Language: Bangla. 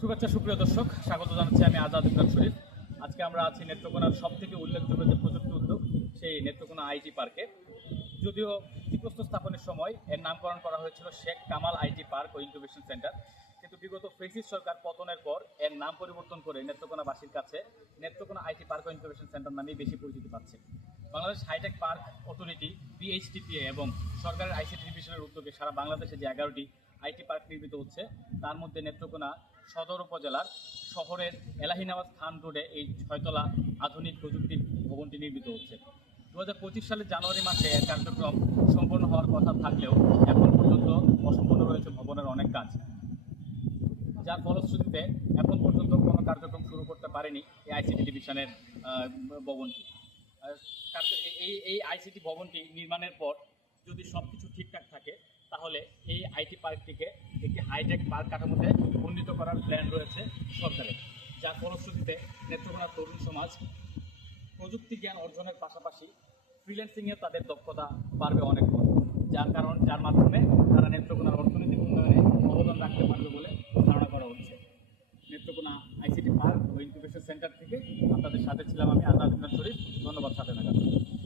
শুভেচ্ছা সুপ্রিয় দর্শক, স্বাগত জানাচ্ছি আমি আজাদ ইমরান শরীফ। আজকে আমরা আছি নেত্রকোনার সবথেকে উল্লেখযোগ্য যে প্রযুক্তি উদ্যোগ সেই নেত্রকোনা আইটি পার্কে। যদিও ভিত্তিপ্রস্তর স্থাপনের সময় এর নামকরণ করা হয়েছিল শেখ কামাল আইটি পার্ক ও ইনকিউবেশন সেন্টার, কিন্তু বিগত ফ্যাসিস্ট সরকার পতনের পর এর নাম পরিবর্তন করে নেত্রকোনাবাসীর কাছে নেত্রকোনা আইটি পার্ক ও ইনকিউবেশন সেন্টার নামেই বেশি পরিচিতি পাচ্ছে। Bangladesh hi tech park authority BHTPA এবং সরকারের আইসিটি ডিভিশনের উদ্যোগে সারা বাংলাদেশে যে 11টি আইটি পার্ক নির্মিত হচ্ছে, তার মধ্যে নেত্রকোনা সদর উপজেলার শহরের এলাহিনাবাদ খান রোডে এই 6তলা আধুনিক প্রযুক্তি ভবনটি নির্মিত হচ্ছে। 2025 সালের জানুয়ারি মাসে এর কার্যক্রম সম্পন্ন হওয়ার কথা থাকলেও এখন পর্যন্ত অসম্পূর্ণ রয়েছে ভবনের অনেক কাজ, যার ফলশ্রুতিতে এখন পর্যন্ত কোনো কার্যক্রম শুরু করতে পারেনি এই আইসিটি ডিভিশনের ভবনটি। এই আইসিটি ভবনটি নির্মাণের পর যদি সব কিছু ঠিকঠাক থাকে, তাহলে এই আইটি পার্কটিকে একটি হাইটেক পার্ক কাঠামোতে উন্নীত করার প্ল্যান রয়েছে সরকারের, যার ফলশ্রুতিতে নেত্রকোনার তরুণ সমাজ প্রযুক্তি জ্ঞান অর্জনের পাশাপাশি ফ্রিল্যান্সিংয়ে তাদের দক্ষতা বাড়বে অনেক, যার মাধ্যমে তারা নেত্রকোনার অর্থনৈতিক উন্নয়নে অবদান রাখতে পারবে বলে ধারণা করা হচ্ছে। নেত্রকোনা আইসিটি পার্ক ও ইনকিউবেশন সেন্টার থেকে আপনাদের সাথে ছিলাম আমি আজাদ ইমরান শরীফ। ধন্যবাদ সাথে থাকার জন্য।